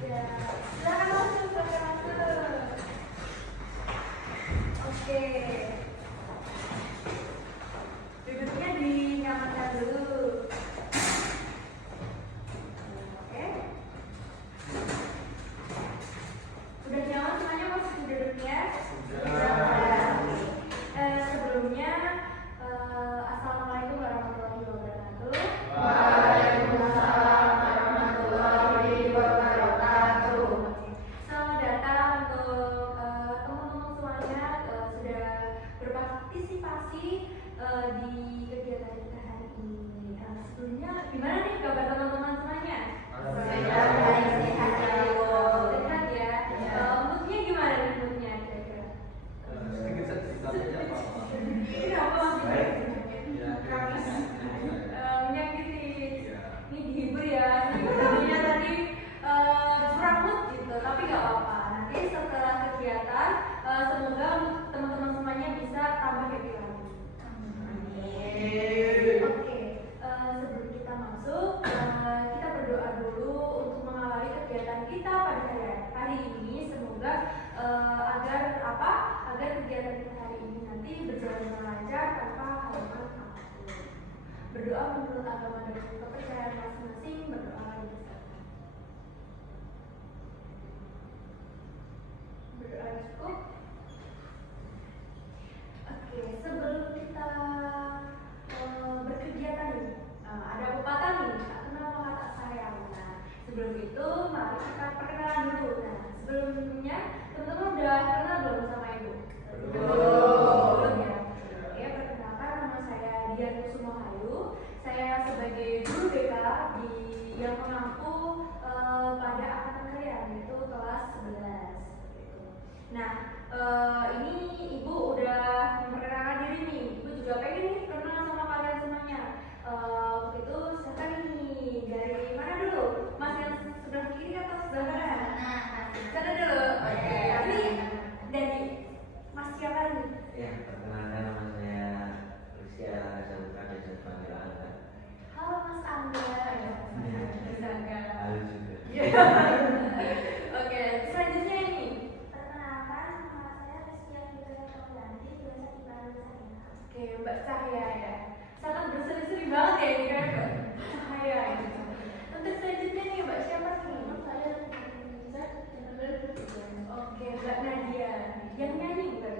Ya, silakan masuk, silakan masuk. Oke. Duduknya dinyamankan dulu. Oke. Udah nyaman semuanya masuk duduknya? Sebelumnya, Assalamualaikum warahmatullahi wabarakatuh. Waalaikumsalam warahmatullahi wabarakatuh. Selamat datang untuk teman-teman semuanya sudah berpartisipasi di kegiatan kita hari ini. Sebelumnya, gimana nih kabar teman-teman semuanya? Sehat ya. Moodnya gimana nih moodnya kira-kira? Kenapa? Menyakiti. Ini dihibur ya. Sebenarnya tadi kurang mood gitu, tapi nggak apa-apa. Nanti setelah kegiatan, semoga teman-teman semuanya bisa tambah happy lagi. Oke, sebelum kita masuk, kita berdoa dulu untuk mengawali kegiatan kita pada hari ini. Semoga agar kegiatan kita hari ini nanti berjalan dengan lancar tanpa halangan apapun. Berdoa menurut agama dan kepercayaan masing-masing. Berdoa bersama. Berdoa cukup. Oke, sebelum kita berkegiatan nih, ada pepatah nih, tak kenal maka tak sayang. Nah, sebelum itu mari kita perkenalan dulu. Nah, sebelumnya teman-teman udah kenal belum sama ibu? Belum ya. Oke, perkenalkan nama saya Dian Kusumahayu. Saya sebagai guru BK yang mengampu pada angkatan kalian, yaitu kelas 11. Nah, ini ibu udah memperkenalkan diri nih. Ibu juga pengen nih kenal sama kalian semuanya. Untuk itu silakan nih, dari mana dulu? Mas yang sebelah kiri atau sebelah kanan? Sana dulu. Oke. Ini dari Mas siapa nih? Ya, perkenalkan nama saya Rusia Zabuka dan saya panggil Angga. Halo Mas Angga. Mas Angga. Halo juga. Oke, selanjutnya ini. Perkenalkan, nama saya Rizky Fitria Kaulanti, biasa dipanggil Cahya. Oke, Mbak Cahya ya. Sangat berseri-seri banget ya ini kan, Mbak Cahya. Untuk selanjutnya nih, Mbak siapa nih? Saya bisa Oke, Mbak Nadia. Yang nyanyi bukan?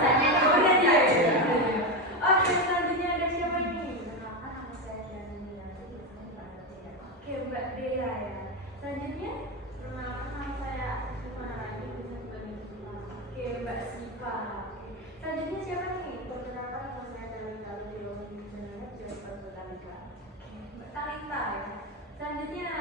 Saya Oh, Nadia. Oke, selanjutnya ada siapa nih? perkenalkan, nama saya Dian Wiyanti, biasa dipanggil Dea. Oke, Mbak Dea ya. Selanjutnya, Perkenalkan, nama saya Sumarani, bisa dipanggil Sila. oke, Mbak Siva. Oke. Selanjutnya siapa nih? Perkenalkan, nama saya Talita Lutiro, bisa dipanggil Talita. Oke, Mbak Talita ya. Selanjutnya,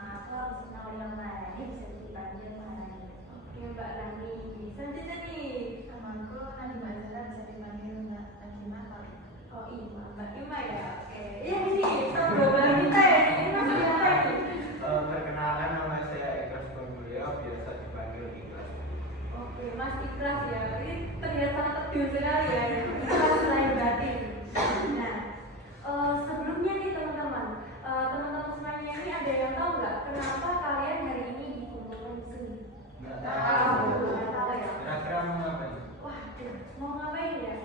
Aku harus tahu yang lain, bisa dipanggil Marani. oke, Mbak Rani. Selanjutnya nih. Namaku Nadi Mazara, bisa dipanggil Mbak Najima Fali. Oh, Ima, Mbak Ima ya. Oke. Ya ini, obrolan kita ya. Ini Mas siapa ini? Perkenalkan, nama saya Ikhlas Pemulya, biasa dipanggil Ikhlas. Oke, Mas Ikhlas ya. Ini terlihat sangat teduh sekali ya. Ikhlas lahir batin. Nah, sebelumnya nih teman-teman, teman-teman semuanya ini ada yang tahu nggak kenapa kalian hari ini dikumpulkan di sini? Nggak Tahu, tahu. nggak tahu ya. Kira-kira mau ngapain? Wah, mau ngapain ya?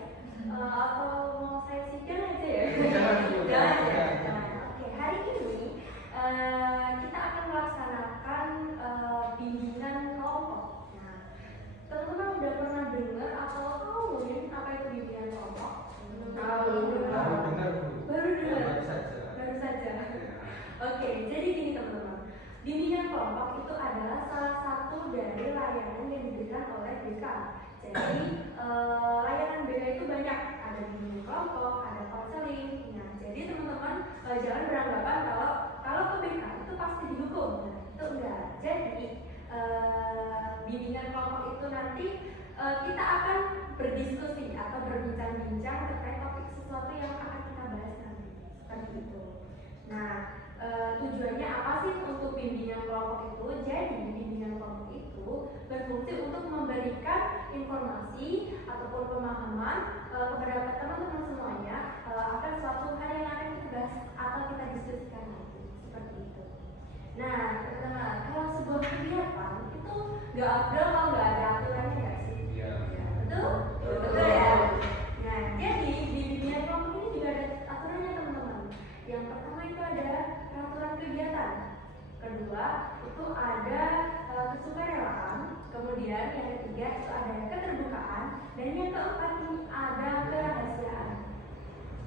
Atau mau saya sidang aja ya? Jangan dulu. Jangan ya? Jangan. Nah, oke, hari ini kita akan melaksanakan bimbingan kelompok. Nah, teman-teman udah pernah dengar atau tahu mungkin apa itu bimbingan kelompok? Baru dengar, Bu. Baru dengar? Baru saja. Baru saja. Oke, jadi gini teman-teman. Bimbingan kelompok itu adalah salah satu dari layanan yang diberikan oleh BK. Jadi layanan BK itu banyak, ada bimbingan kelompok, ada konseling. Nah, jadi teman-teman jangan beranggapan kalau ke BK itu pasti dihukum. Nah, itu enggak. Jadi bimbingan kelompok itu nanti kita akan berdiskusi atau berbincang-bincang terkait topik sesuatu yang akan kita bahas nanti. Seperti itu. Nah, tujuannya apa sih untuk bimbingan kelompok itu? Jadi bimbingan kelompok itu berfungsi untuk memberikan informasi ataupun pemahaman kepada teman-teman semuanya akan suatu hal yang akan kita bahas atau kita diskusikan nanti. Seperti itu. Nah, nggak afdol kalau nggak ada aturannya nggak sih? Iya. Ya, betul? Betul ya. Nah, jadi di bimbingan kelompok ini juga ada aturannya teman-teman. Yang pertama itu ada peraturan kegiatan. Kedua itu ada kesukarelaan. Kemudian yang ketiga itu ada keterbukaan. Dan yang keempat ini ada kerahasiaan.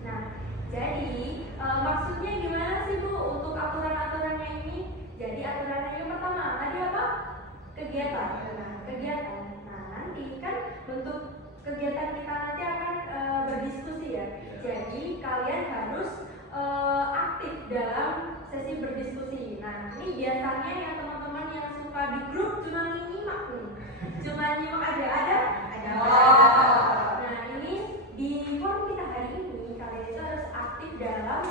Nah, jadi maksudnya gimana sih Bu untuk aturan-aturannya ini? Jadi aturannya yang pertama tadi apa? Kegiatan. Nah, kegiatan. Nah, nanti kan bentuk kegiatan kita nanti akan berdiskusi ya. Jadi kalian harus aktif dalam sesi berdiskusi. Nah, ini biasanya yang teman-teman yang suka di grup cuma nyimak nih, cuma nyimak ada. Nah, ini di forum kita hari ini kalian itu harus aktif dalam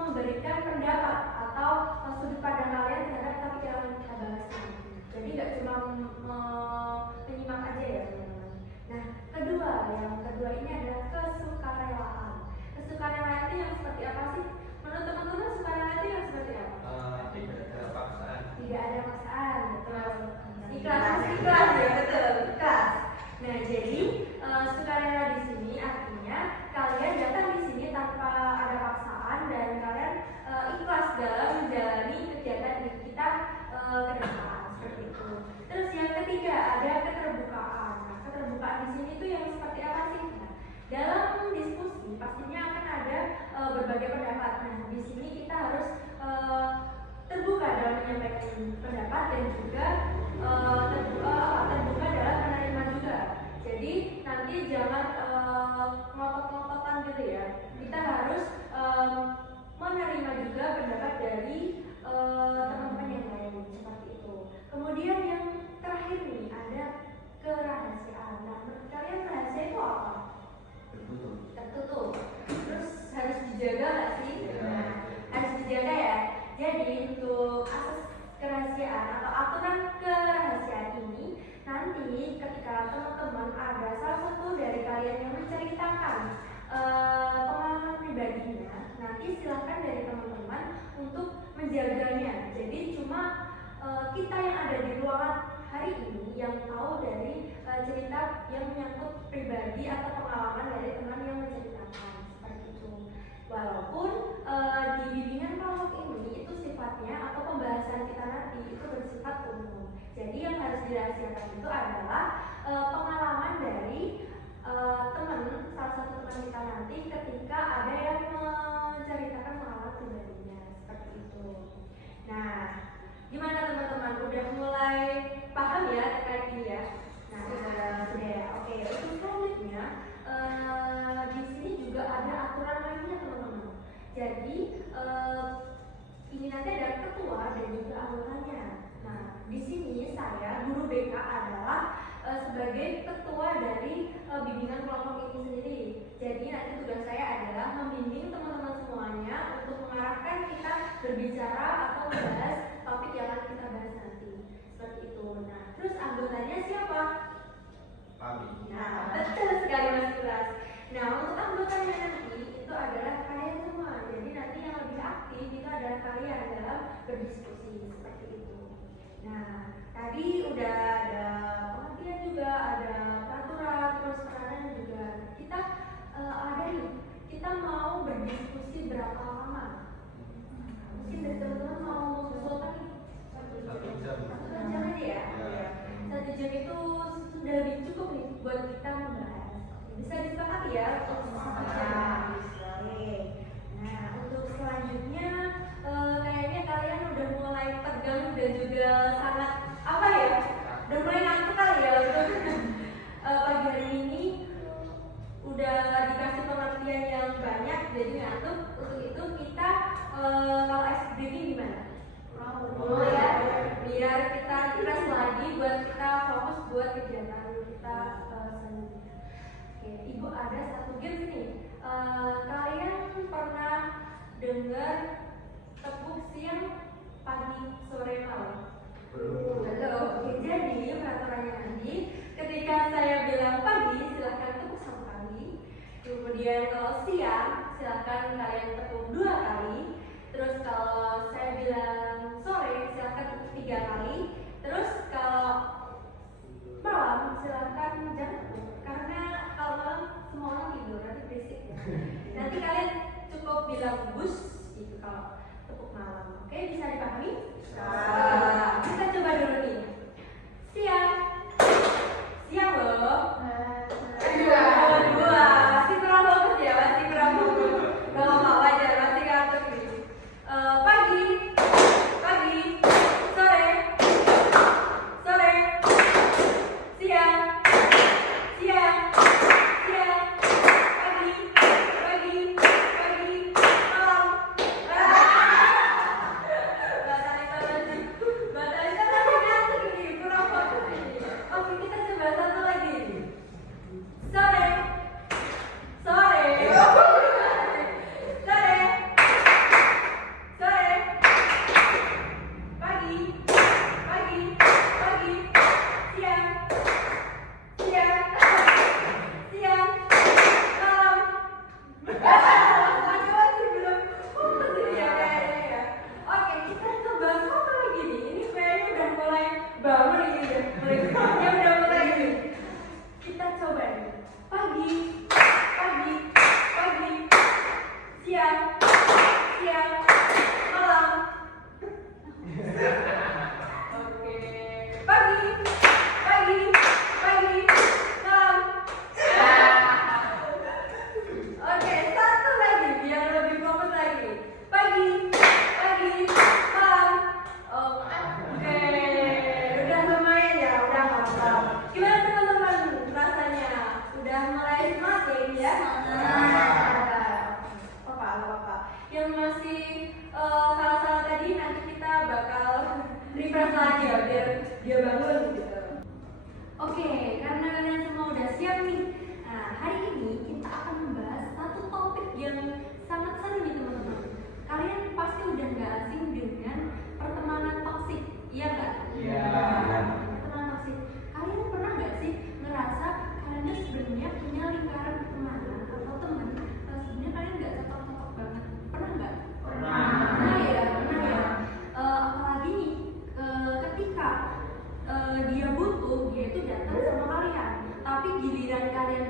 memberikan pendapat atau sudut pandang kalian terhadap topik yang kita bahas ini. Jadi nggak cuma menyimak aja ya teman-teman. Nah, yang kedua ini adalah kesukarelaan. Kesukarelaan itu yang seperti apa sih? Menurut teman-teman sukarela itu yang seperti apa? Tidak ada paksaan. Tidak ada paksaan, betul. Ikhlas ya, betul. Ikhlas. Nah, jadi sukarela di sini artinya kalian datang di sini tanpa ada paksaan dan kalian ikhlas dalam menjalani kegiatan kita ke depan seperti itu. Terus yang ketiga ada keterbukaan. Nah, keterbukaan di sini tuh yang seperti apa sih? Nah, dalam diskusi pastinya akan ada berbagai pendapat. Nah, di sini kita harus terbuka dalam menyampaikan pendapat dan juga terbuka dalam menerima juga. Jadi nanti jangan ngotot-ngototan gitu ya. Kita harus menerima juga pendapat dari teman-teman yang lain seperti itu. Kemudian yang terakhir nih ada kerahasiaan. Nah, menurut kalian rahasia itu apa? Tertutup. Terus harus dijaga nggak sih? Nah, harus dijaga ya. Jadi untuk asas kerahasiaan atau aturan kerahasiaan ini nanti ketika teman-teman ada salah satu dari kalian yang menceritakan pengalaman pribadinya, nanti silakan dari teman-teman untuk menjaganya. Jadi cuma kita yang ada di ruangan hari ini yang tahu dari cerita yang menyangkut pribadi atau pengalaman dari teman yang menceritakan seperti itu. Walaupun di bimbingan kelompok ini itu sifatnya atau pembahasan kita nanti itu bersifat umum. Jadi yang harus dirahasiakan itu adalah pengalaman dari salah satu teman kita nanti ketika ada yang menceritakan pengalaman pribadinya seperti itu. Nah, gimana teman-teman? Udah mulai paham ya terkait ini ya? Nah, sudah ya. Oke, untuk selanjutnya di sini juga ada aturan lainnya teman-teman. Jadi ini nanti ada ketua dan juga anggotanya. Nah, di sini saya guru BK adalah sebagai ketua dari bimbingan kelompok ini sendiri. Jadi nanti tugas saya adalah membimbing teman-teman semuanya untuk mengarahkan kita berbicara atau membahas topik yang akan kita bahas nanti. Seperti itu. Nah, terus anggotanya siapa? Kami. Nah, betul sekali Mas Ikhlas. Nah, untuk anggotanya nanti itu adalah kalian semua. Jadi nanti yang lebih aktif itu adalah kalian dalam berdiskusi seperti itu. Nah, tadi udah ada pengertian juga, ada peraturan, terus peranan juga. Kita ada nih, kita mau berdiskusi berapa lama? Mungkin dari teman-teman mau mengusulkan nih? 1 jam. 1 jam aja ya? Ya. 1 jam itu sudah lebih cukup nih buat kita membahas. Bisa disepakati ya untuk 1 jam. Oke. Nah, untuk selanjutnya kayaknya kalian udah mulai tegang dan juga sangat apa ya? Udah mulai ngantuk kali ya untuk pagi hari ini udah dikasih pengertian yang banyak jadi ngantuk. Untuk itu kita kalau ice breaking gimana? Mau ya? Biar kita refresh lagi buat kita fokus buat kegiatan kita selanjutnya. Oke, Ibu ada satu games nih. Kalian pernah dengar tepuk siang, pagi, sore, malam? Belum. Belum. Oke, jadi peraturannya nanti ketika saya bilang pagi silahkan tepuk 1 kali. Kemudian kalau siang silahkan kalian tepuk 2 kali. Terus kalau saya bilang sore silahkan tepuk 3 kali. Terus kalau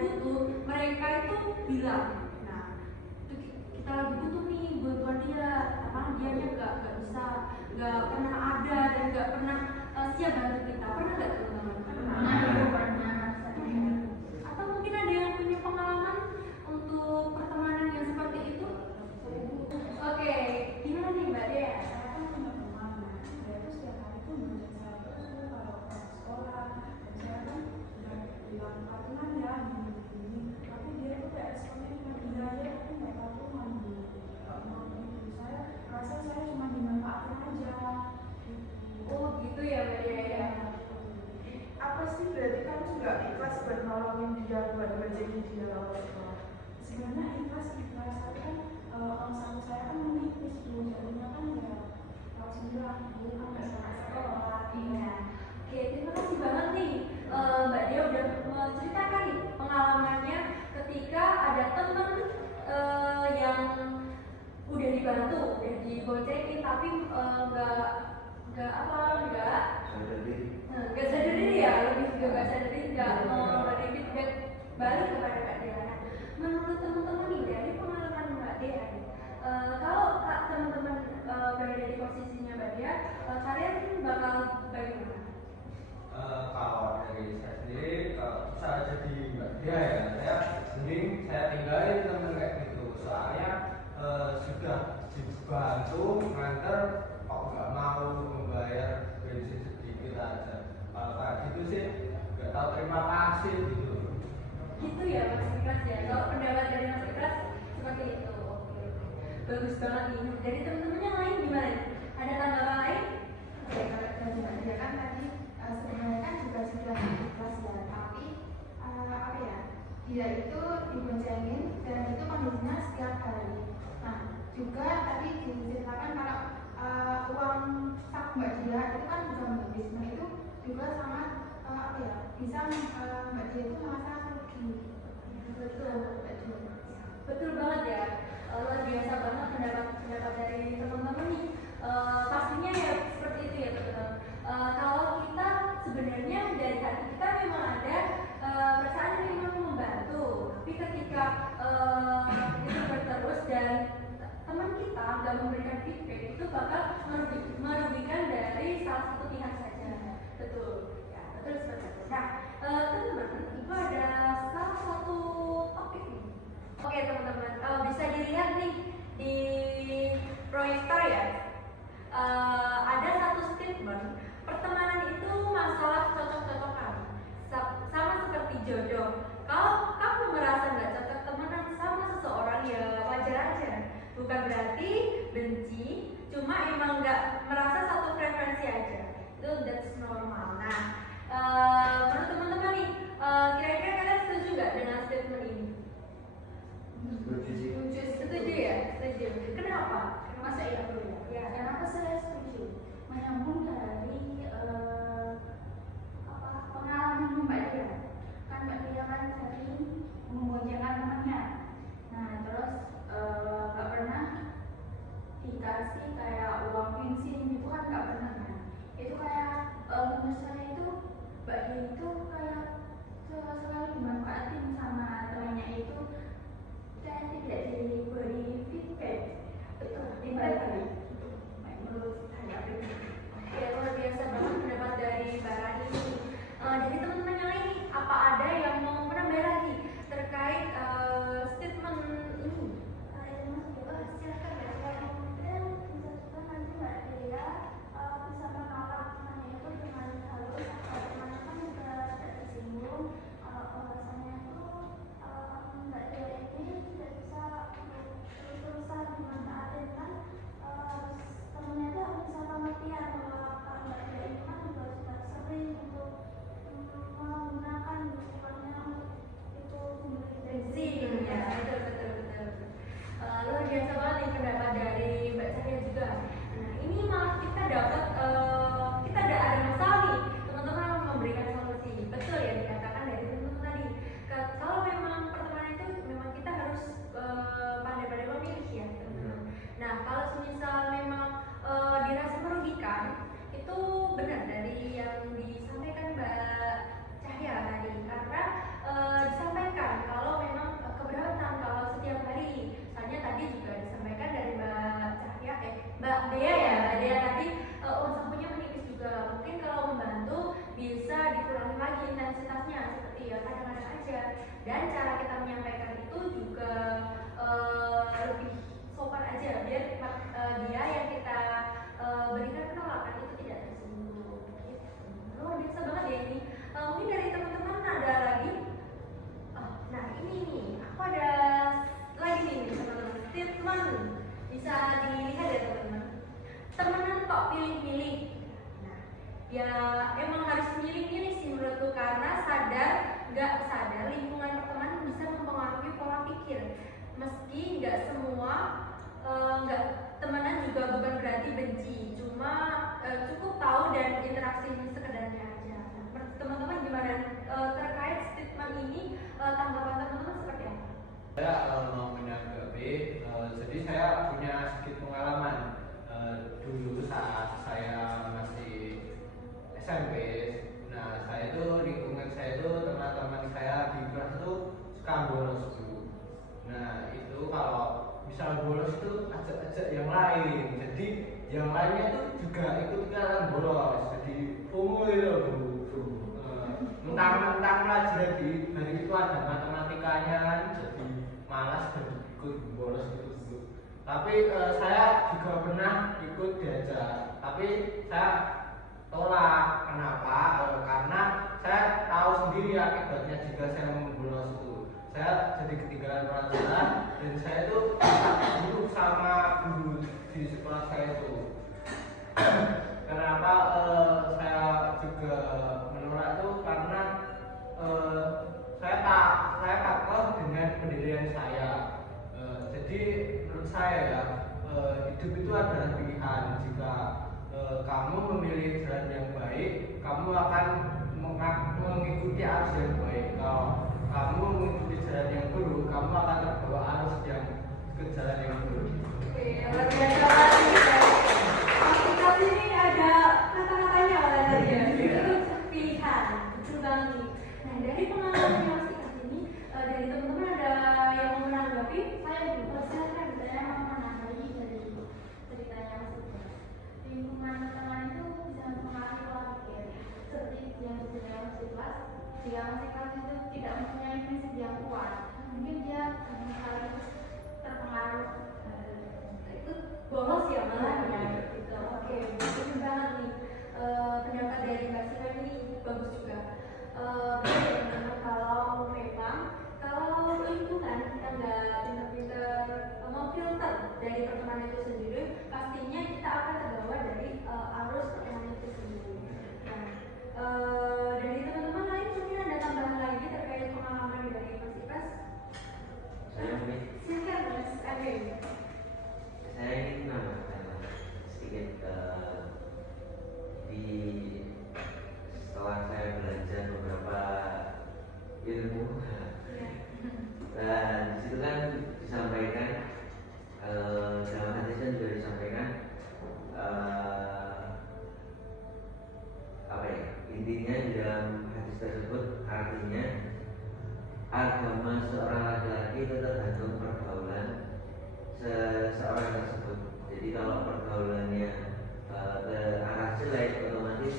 butuh, mereka itu bilang, nah itu kita lagi butuh nih bantuan dia, karena dianya nggak bisa, nggak pernah ada dan nggak pernah siap bantu kita. Pernah nggak teman-teman? Pernah. Atau mungkin ada yang punya pengalaman untuk pertemanan yang seperti itu? Oke, gimana nih Mbak Dea? Saya kan punya teman, dia itu setiap hari tuh ngajak saya terus tuh kalau ke sekolah, dan saya kan udah bilang patungan ya gini, tapi dia tuh kayak responnya cuma iya aja, tapi nggak patungan gitu. Saya rasa saya cuma dimanfaatin aja. Oh gitu ya Mbak Dea ya. Apa sih berarti kamu nggak ikhlas buat nolongin dia, buat ngajakin dia lewat sekolah? Sebenarnya ikhlas, tapi kan orang satu saya kan menipis dulu, jadinya kan ya harus bilang dulu kan nggak sekolah. Iya. Oke, terima kasih banget nih Mbak Dea udah menceritakan nih pengalamannya ketika ada teman yang udah dibantu, udah diboncengin tapi nggak sadar diri ya, lebih juga nggak sadar diri, nggak memberi feedback balik kepada Mbak Dea. Nah, menurut teman-teman nih dari pengalaman Mbak Dea nih, kalau teman-teman berada di posisinya Mbak Dea, kalian bakal bagaimana? Kalau dari saya sendiri, kalau bisa jadi Mbak Dia ya, saya mending saya tinggalin temen kayak gitu. Soalnya sudah dibantu nganter kok nggak mau membayar bensin sedikit aja. Kalau kayak gitu sih nggak tahu terima kasih gitu. Gitu ya Mas Ikras ya. Kalau pendapat dari Mas Ikras seperti itu. Oke. Bagus banget nih. Dari teman-teman yang lain gimana nih? Ada tanggapan lain? Oke, kalau dari Mbak Dia kan tadi sebenarnya kan juga sudah ikhlas ya, tapi apa ya, dia itu diboncengin dan itu kondisinya setiap hari. Nah juga tadi diceritakan kalau uang sak Mbak Dia itu kan juga menipis, nah itu juga sangat apa ya, bisa Mbak Dia itu merasa rugi. Betul. Betul banget ya. Luar biasa banget pendapat dari teman-teman nih. Pastinya ya seperti itu ya teman-teman. Kalau kita sebenarnya dari hati kita memang ada perasaan yang memang membantu, tapi ketika itu berterus dan teman kita nggak memberikan feedback, itu bakal merugikan dari salah satu pihak saja. Betul ya, betul seperti itu. Nah teman-teman, itu ada salah satu topik nih. Oke teman-teman, bisa dilihat nih di proyektor ya. Ada satu statement, pertemanan itu masalah cocok-cocokan, sama seperti jodoh. Kalau kamu merasa nggak cocok temenan sama seseorang ya wajar aja, bukan berarti benci, cuma emang nggak merasa satu frekuensi aja, itu that's normal. Nah menurut teman-teman nih, kira-kira kalian setuju nggak dengan statement ini? Setuju ya? Setuju. Kenapa? Masa iya dulu ya? Ya, kenapa saya setuju? Menyambung dari pengalaman Mbak Dia. Kan Mbak Dia kan sering memboncengkan temannya. Nah, terus nggak pernah dikasih kayak uang bensin Ya emang harus milih-milih sih menurutku, karena nggak sadar lingkungan pertemanan bisa mempengaruhi pola pikir. Meski nggak semua nggak temenan juga bukan berarti benci, cuma cukup tahu dan interaksi sekedarnya aja. Nah, teman-teman gimana terkait statement ini, tanggapan teman-teman seperti apa? Saya mau menanggapi, jadi saya punya sedikit pengalaman dulu saat saya masih SMP. Nah, saya itu lingkungan saya itu teman-teman saya di kelas itu suka bolos dulu. Nah, itu kalau misal bolos itu ajak-ajak yang lain, jadi yang lainnya itu juga ikut ikutan bolos, jadi FOMO itu bu. Mentang-mentang pelajaran di hari itu ada matematikanya kan, jadi malas dan ikut bolos itu dulu. Tapi saya juga pernah ikut diajak, tapi saya tolak. Kenapa? Karena saya tahu sendiri akibatnya jika saya membolos itu. Saya jadi ketinggalan pelajaran dan saya itu buruk sama guru di sekolah saya itu. Kenapa saya juga menolak itu? Karena saya takut dengan pendirian saya. Jadi menurut saya ya, hidup itu adalah pilihan. Jika kamu memilih jalan yang baik, kamu akan mengikuti arus yang baik. Kalau kamu mengikuti jalan yang buruk, kamu akan terbawa arus yang ke jalan yang buruk. Oke, luar biasa banget. Mas ini ada kata-katanya kan tadi ya, itu pilihan, betul banget nih. Nah, dari pengalaman Mas Ikas ini, dari teman-teman ada yang mau menanggapi? Silakan, saya mau menanggapi dari ceritanya Mas Iqbal. Lingkungan pertemanan itu bisa mempengaruhi pola pikir. Seperti yang disebutkan Mas Iqbal, jika Mas Iqbal itu tidak mempunyai prinsip yang kuat, mungkin dia sekali terpengaruh Itu bolos ya malah ya. Gitu. Oke, betul banget nih. Pendapat dari Mbak Sina ini bagus juga. Betul ya teman-teman, kalau memang kalau lingkungan kita nggak pinter-pinter memfilter dari pertemanan itu sendiri, pastinya kita akan terbawa dari arus pertemanan itu sendiri. Nah, dari teman-teman lain mungkin ada tambahan lagi terkait pengalaman dari Mas Ikas? Saya mungkin Silakan Mas Ade. saya ingin menambahkan sedikit di setelah saya belajar beberapa ilmu dan disitu kan disampaikan dalam hadis kan juga disampaikan apa ya, intinya di dalam hadis tersebut artinya agama seorang laki-laki itu tergantung pergaulan seseorang tersebut. Jadi kalau pergaulannya ke arah jelek, otomatis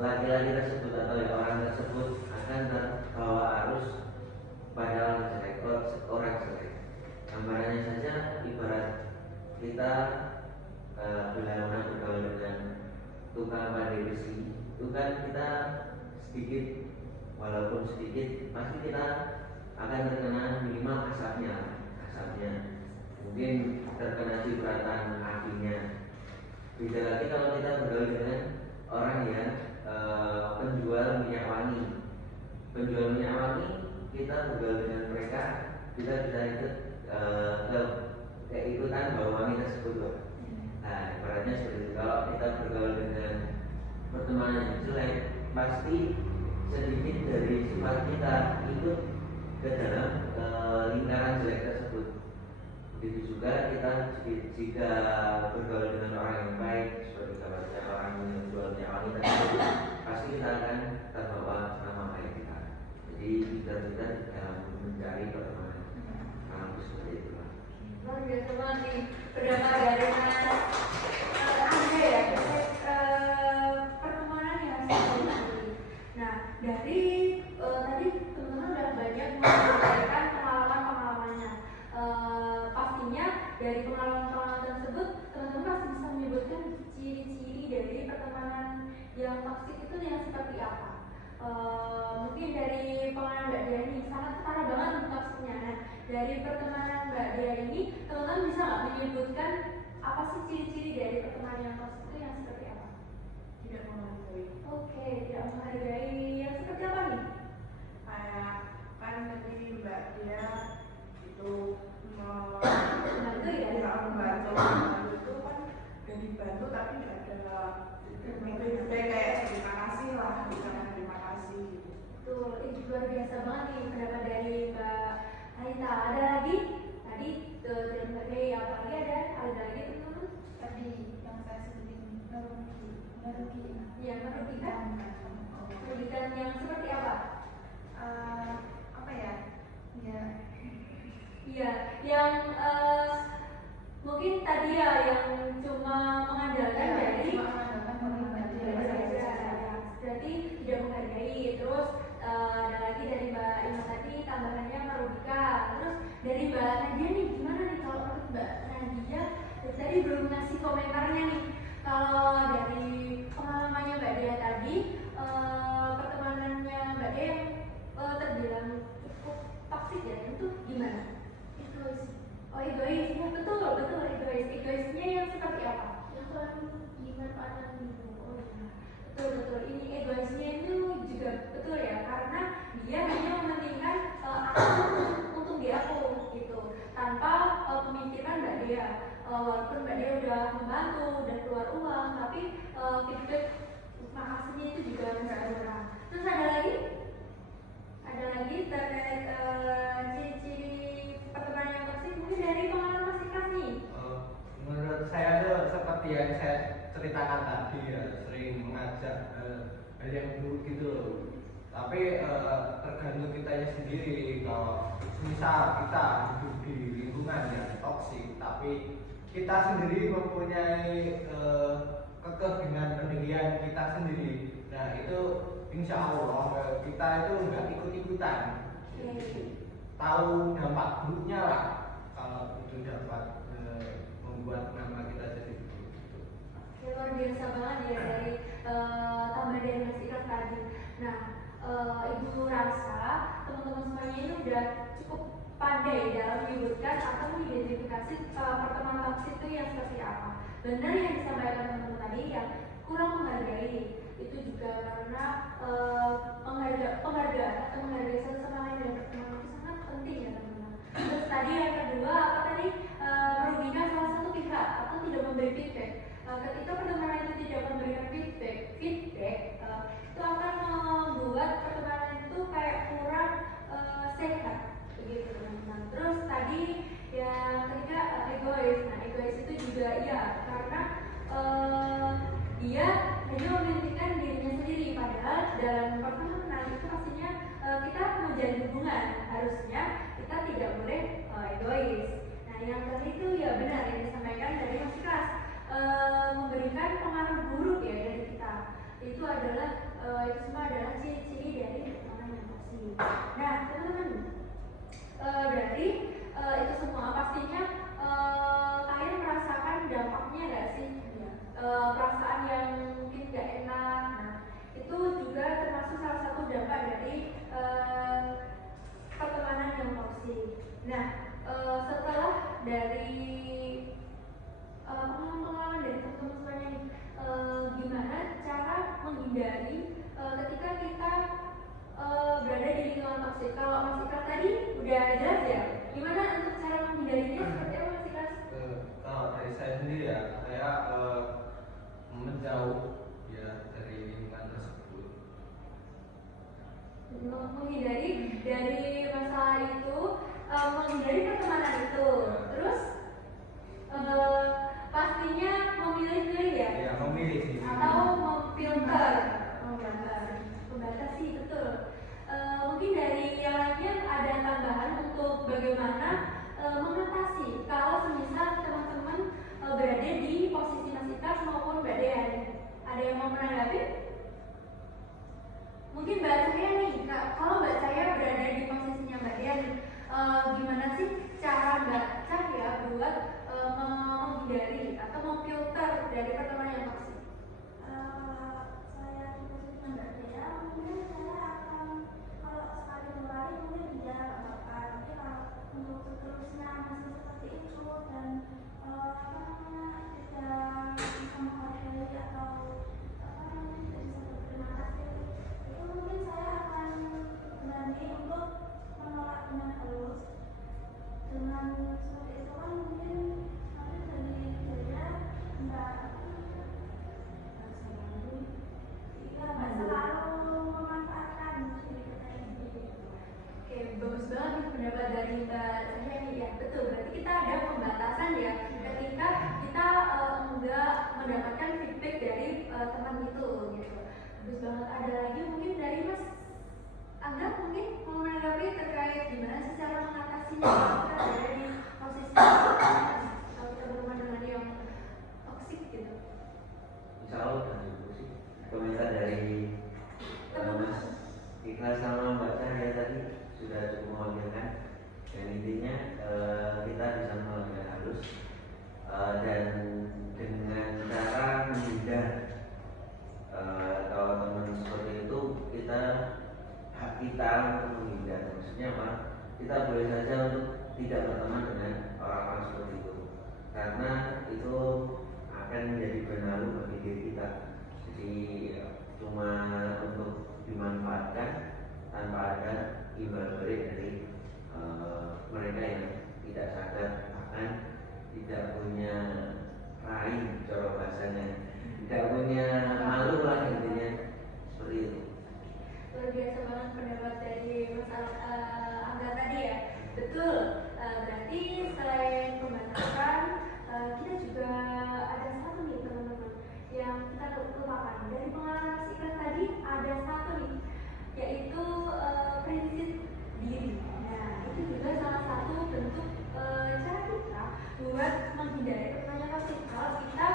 laki-laki tersebut atau ya orang tersebut akan terbawa arus pada orang jelek, orang jelek. Gambarannya saja ibarat kita bila mana bergaul dengan tukang pandai besi, itu kan kita sedikit, walaupun sedikit pasti kita akan terkena minimal asapnya mungkin terkena cipratan apinya. Beda lagi kalau kita bergaul dengan orang yang penjual minyak wangi, kita bergaul dengan mereka, kita bisa ikut keikutan bau wangi tersebut. Nah, ibaratnya seperti itu. Kalau kita bergaul dengan pertemanan yang jelek, pasti sedikit dari sifat kita ikut ke dalam lingkaran jelek tersebut. Begitu juga kita jika bergaul dengan orang yang baik, seperti kabarnya orang yang jual minyak wangi tersebut, pasti kita akan terbawa nama baik kita. Jadi kita dalam mencari pertemanan. Nah, seperti itu. Luar biasa banget nih pendapat dari Mas Anda ya terkait pertemanan yang saya tadi. Nah, dari tadi teman-teman udah banyak menyampaikan pengalaman-pengalamannya. Pastinya dari pengalaman-pengalaman tersebut teman-teman pasti bisa menyebutkan ciri-ciri dari pertemanan yang toksik itu yang seperti apa. Mungkin dari pengalaman Mbak Dia ini sangat parah banget untuk toksiknya. Nah, dari pertemanan Mbak Dia ini teman-teman bisa nggak menyebutkan apa sih ciri-ciri dari pertemanan yang toksik itu yang seperti apa? Tidak mau Ya, merugikan. Merugikan yang seperti apa? Apa ya? Ya, Iya, yang mungkin tadi ya yang cuma mengandalkan dari cuma mengandalkan pribadi saja, berarti tidak menghargai. Terus ada lagi dari Mbak Ima tadi tambahannya merugikan. Terus dari Mbak Nadia nih gimana nih kalau menurut Mbak Nadia tadi belum ngasih komentarnya nih. Kalau dari pengalamannya Mbak Dia tadi pertemanannya Mbak Dia yang terbilang cukup toksik ya, itu gimana? Egois. Oh egois, ya betul egois. Egoisnya yang seperti apa? Yang selalu dimanfaatkan gitu. Oh iya. Betul. Ini egoisnya itu juga betul ya, karena dia hanya mementingkan aku untuk dia aku gitu, tanpa pemikiran Mbak Dia. Walaupun Mbak Dia udah membantu, udah keluar uang, tapi feedback makasihnya itu juga nggak kurang. Terus ada lagi terkait ciri-ciri pertemanan yang toksik mungkin dari pengalaman Mas Ikas nih. Menurut saya tuh seperti yang saya ceritakan tadi ya, sering mengajak hal yang buruk gitu loh. Tapi tergantung kitanya sendiri. Kalau misal kita hidup di lingkungan yang toksik, tapi kita sendiri mempunyai kekeh dengan pendirian kita sendiri. Nah itu insya Allah kita itu nggak ikut-ikutan. Tahu dampak buruknya lah kalau itu dapat membuat nama kita jadi begitu. Oke, luar biasa banget ya dari tambahan dari Mas Ikas tadi. Nah, Ibu rasa teman-teman semuanya ini udah cukup pandai dalam menyebutkan atau mengidentifikasi pertemanan toksik itu yang seperti apa. Benar yang disampaikan teman-teman tadi yang kurang menghargai, itu juga karena penghargaan atau menghargai satu sama lain dalam pertemanan itu sangat penting ya teman-teman. Terus tadi yang kedua apa tadi, merugikan salah satu pihak atau tidak memberi feedback. Ketika pertemanan itu tidak memberikan feedback itu akan membuat pertemanan itu kayak kurang sehat begitu teman-teman. Terus tadi yang ketiga egois. Nah egois itu juga ya karena dia hanya mementingkan dirinya sendiri, padahal dalam pertemanan itu pastinya kita menjalin hubungan, harusnya kita tidak boleh egois. Nah yang tadi itu ya benar yang disampaikan dari Mas Ikas, memberikan pengaruh buruk ya dari kita. Itu adalah itu semua adalah ciri-ciri dari pertemanan yang toksik. Nah teman-teman, dari itu semua pastinya kalian merasakan dampaknya nggak sih? Perasaan yang mungkin gak enak. Nah itu juga termasuk salah satu dampak dari pertemanan yang toksik. Nah setelah dari pengalaman dari teman-teman semuanya nih, gimana cara menghindari ketika kita berada di lingkungan toksik? Kalau Mas Ikas tadi udah jelas ya, gimana untuk cara menghindarinya seperti apa Mas Ikas? Kalau dari saya sendiri ya, saya menjauh ya dari lingkungan tersebut. Menghindari dari masalah itu, menghindari pertemanan itu, terus pastinya memilih-milih ya? Ya memilih sih. Atau memfilter, membatasi betul. Mungkin dari yang lainnya ada tambahan untuk bagaimana mengatasi kalau semisal teman-teman berada di posisi Mas Ikas maupun Mbak Dea. Ada yang mau menanggapi? Mungkin Mbak Cahya nih, kalau Mbak Cahya berada di posisinya Mbak Dea nih, gimana sih cara Mbak Cahya buat menghindari atau memfilter dari pertemanan yang toksik? Saya di posisi Mbak Dea, mungkin saya akan kalau sekali dua kali mungkin tidak apa-apa, tapi kalau untuk seterusnya masih seperti itu dan tidak bisa menghargai atau tidak bisa berterima kasih, itu mungkin saya akan berani untuk menolak dengan halus. Dengan seperti itu kan mungkin nanti dari dia enggak Ada lagi mungkin dari Mas Angga mungkin mau menanggapi terkait gimana sih cara mengatasinya kalau kita ada di posisi kalau kita berhubungan dengan yang toksik gitu. Insya Allah udah cukup sih komentar dari Mas Ikhlas sama Mbak Cahaya tadi sudah cukup mewakilkan. Dan intinya kita bisa melakukan halus dan dengan cara menghindar kalau teman seperti itu kita hak kita untuk menghindar. Maksudnya apa? Kita boleh saja untuk tidak berteman dengan orang-orang seperti itu karena itu akan menjadi berlalu bagi diri kita. Jadi cuma untuk dimanfaatkan tanpa ada imbal balik dari mereka yang tidak sadar, bahkan tidak punya raih cara bahasanya, tidak punya malu lah intinya seperti itu. Luar biasa banget pendapat dari Mas Angga tadi ya. Betul. Berarti selain pembatasan, kita juga ada satu nih teman-teman yang kita lupakan dari pengalaman Mas Ikhlas tadi. Ada satu nih, yaitu prinsip diri. Nah, itu juga salah satu bentuk cara kita buat menghindari pertanyaan toksik. Kalau kita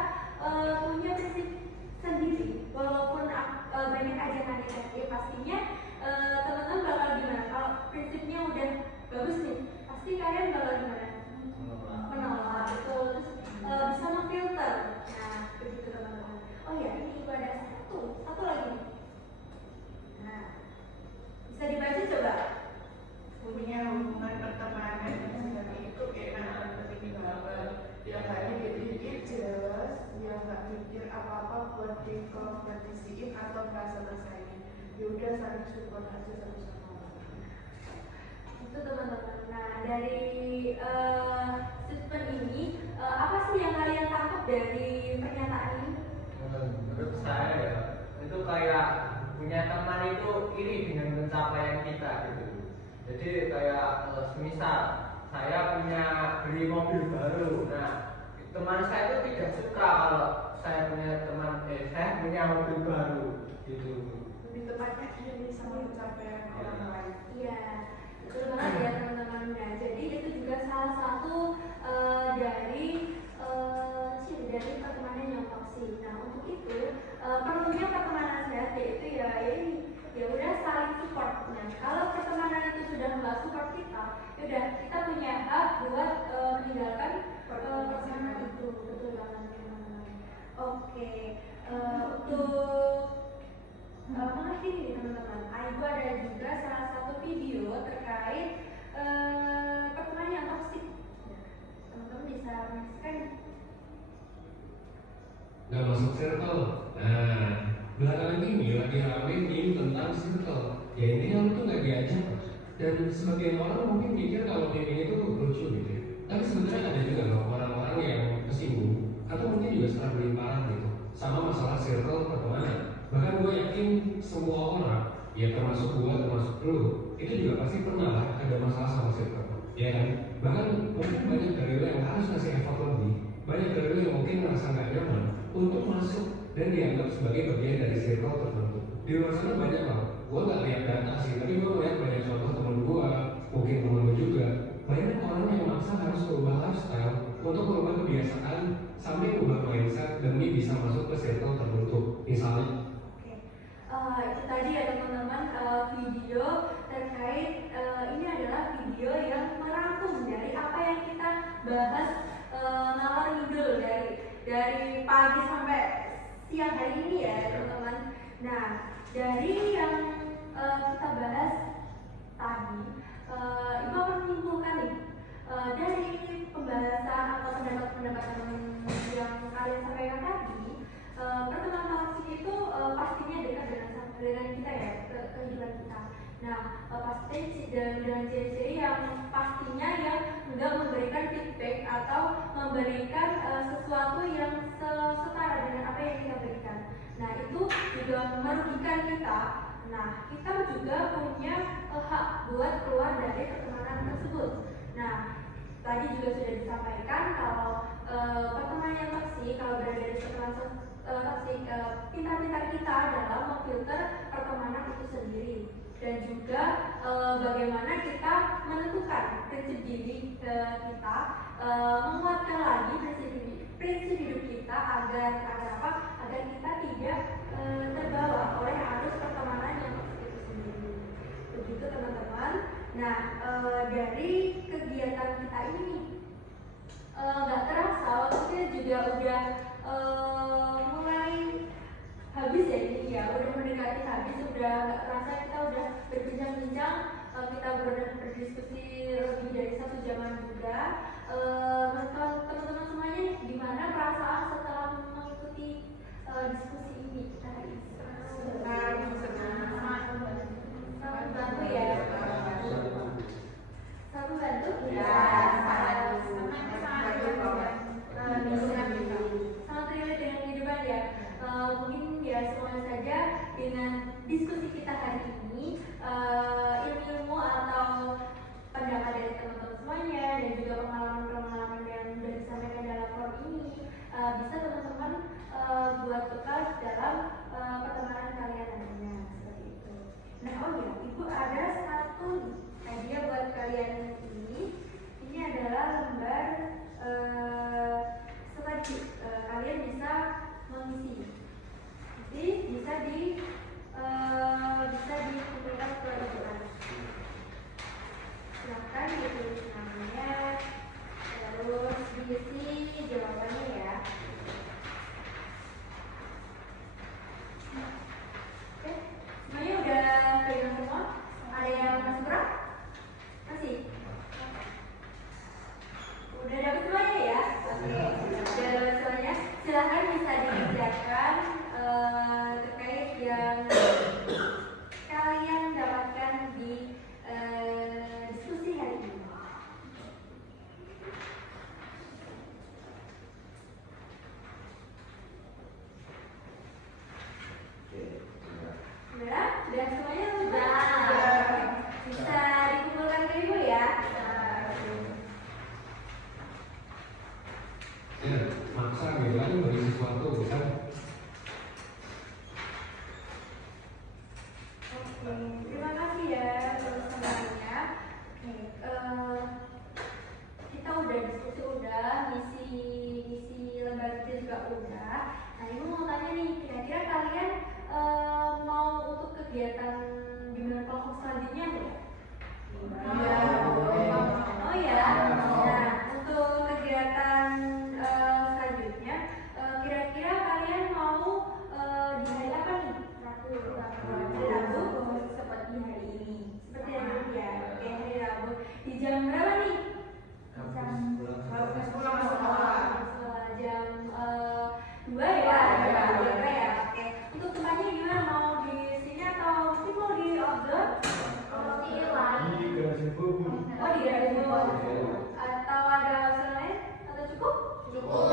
punya prinsip sendiri, walaupun banyak ajakan negatif, pastinya teman-teman bakal gimana? Kalau prinsipnya udah bagus nih, pasti kalian bakal gimana? Menolak, betul. Terus bisa memfilter. Nah, begitu teman-teman. Oh ya, ini juga ada satu lagi nih. Nah, bisa dibaca coba. Punya hubungan pertemanan yang seperti itu enak lebih gampang. Dia nggak dikit-dikit jelas, dia nggak mikir apa-apa buat dikompetisiin atau merasa bersaing. Ya udah saling support aja satu sama lain. Itu teman-teman. Nah, dari statement ini apa sih yang kalian tangkap dari pernyataan ini? Menurut saya ya itu kayak punya teman itu iri dengan pencapaian kita gitu. Jadi kayak semisal saya punya beli mobil baru, nah teman saya itu tidak suka kalau saya punya mobil baru gitu. Lebih tepatnya iri sama pencapaian orang lain. Iya, betul banget ya teman-teman. Nah, jadi itu juga salah satu dari ciri pertemanan yang toksik. Nah, untuk itu perlunya pertemanan sehat yaitu ya ini ya udah saling support. Nah, kalau pertemanan itu sudah nggak support kita, ya udah kita punya hak buat meninggalkan pertemanan itu. Betul banget teman-teman. Oke, untuk mengakhiri nih teman-teman, Ibu ada juga salah satu video terkait pertemanan yang toksik. Teman-teman bisa menyaksikan. Nggak masuk circle. Nah, belakangan ini lagi rame meme tentang circle. Ya intinya lu tuh nggak diajak. Dan sebagian orang mungkin mikir kalau meme ini tuh lucu gitu ya. Tapi sebenarnya ada juga loh orang-orang yang kesinggung atau mungkin juga setelah berlimpahan gitu sama masalah circle pertemanan. Bahkan gue yakin semua orang, ya termasuk gue, termasuk lu, itu juga pasti pernah lah ada masalah sama circle, ya kan? Bahkan mungkin banyak dari lu yang harus ngasih effort lebih, banyak dari lu yang mungkin merasa nggak nyaman untuk masuk dan dianggap sebagai bagian dari circle tertentu. Di luar sana banyak loh, gue nggak lihat data sih, tapi gue lihat banyak contoh temen gue, mungkin temen lu juga, banyak orang yang maksa harus berubah lifestyle untuk merubah kebiasaan sampai ubah mindset demi bisa masuk ke circle tertentu. Misalnya Itu tadi ya teman-teman video terkait ini adalah video yang merangkum dari apa yang kita bahas ngalor ngidul dari pagi sampai siang hari ini ya teman-teman. Nah, dari yang kita bahas tadi, Ibu akan menyimpulkan nih dari pembahasan atau pendapat-pendapat yang kalian sampaikan tadi, pertemanan toksik itu pastinya dekat dengan kita ya, kehidupan kita. Nah, pasti dengan ciri-ciri yang pastinya yang enggak memberikan feedback atau memberikan sesuatu yang setara dengan apa yang kita berikan. Nah, itu juga merugikan kita. Nah, kita juga punya hak buat keluar dari pertemanan tersebut. Nah, tadi juga sudah disampaikan kalau pertemanan yang toksik, kalau berada di pertemanan pintar-pintar kita dalam memfilter pertemanan itu sendiri, dan juga bagaimana kita menentukan prinsip diri kita, menguatkan lagi prinsip hidup kita agar apa? Agar kita tidak terbawa oleh arus pertemanan yang itu sendiri. Begitu teman-teman. Nah, dari kegiatan kita ini nih, nggak terasa waktunya juga udah mulai habis ya ini ya, udah mendekati habis, udah nggak terasa kita udah berbincang-bincang, kita berdiskusi lebih dari 1 jaman juga. Teman-teman semuanya gimana perasaan setelah mengikuti diskusi ini kita hari ini? Sangat bantu ya. Satu bantu? Ya. Sangat relate dengan kehidupan ya. Mungkin ya semuanya saja dengan diskusi kita hari ini, ilmu-ilmu atau pendapat dari teman-teman semuanya dan juga pengalaman-pengalaman yang sudah disampaikan dalam forum ini bisa teman-teman buat bekal dalam pertemanan kalian nantinya, seperti itu. Nah, oh ya, Ibu ada satu hadiah buat kalian ini. Ini adalah lembar spreadsheet. Kalian bisa mengisi. Jadi bisa dikumpulkan ke Ibu. Silahkan ditulis namanya, terus diisi jawabannya ya. Oke, semuanya udah pegang semua? Ada yang masih kurang? Masih? Udah dapat semuanya ya? Oke, udah dapat semuanya. Silahkan bisa dikerjakan terkait yang kalian dapatkan di diskusi hari ini. Sudah? Sudah semuanya? Sudah. Bisa dikumpulkan ke Ibu ya? Ya, maksa gitu kan beri sesuatu kan. Oke, terima kasih ya semuanya. Oke, kita udah diskusi, udah ngisi lembar itu juga udah. Nah, Ibu mau tanya nih, kira-kira kalian mau untuk kegiatan gimana kelompok selanjutnya enggak? Iya. Oh ya. Nah, untuk kegiatan selanjutnya, kira-kira kalian mau di hari apa nih? Rabu, seperti hari ini. Seperti hari ini ya. Oke, hari Rabu. Di jam berapa nih? Pulang sekolah. Jam 2 ya. Ya. Oke. Untuk tempatnya gimana? Mau di sini atau mungkin mau di outdoor? Di lain. Oh, di Garden. Atau ada opsi lain? Atau cukup? Cukup.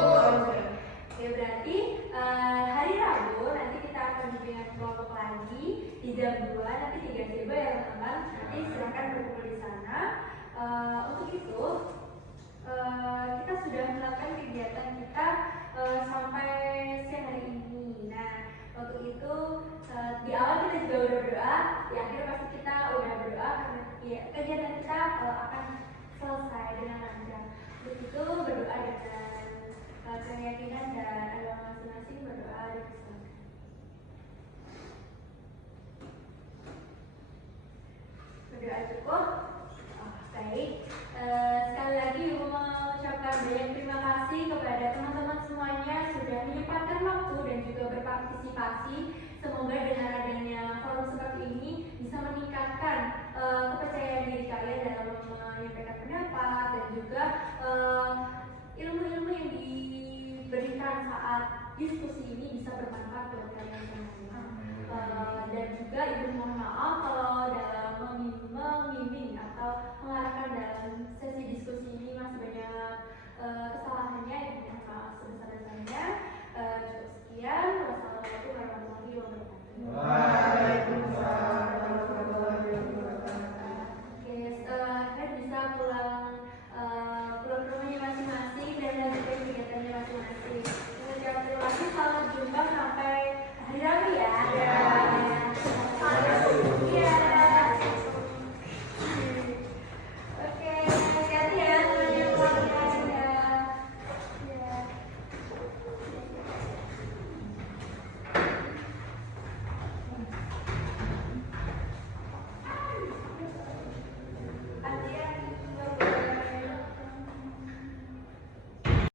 Oke, berarti hari Rabu nanti kita akan bimbingan kelompok lagi di jam 2, nanti 3 coba ya teman-teman. Nanti silakan berkumpul di sana. Untuk itu kita sudah melakukan kegiatan kita sampai siang hari ini. Nah, untuk itu di awal kita juga udah berdoa, di akhir pasti kita udah berdoa karena ya, kegiatan kita akan selesai dengan lancar. Untuk itu berdoa dengan keyakinan dan agama masing-masing, berdoa di Kristen. Berdoa cukup.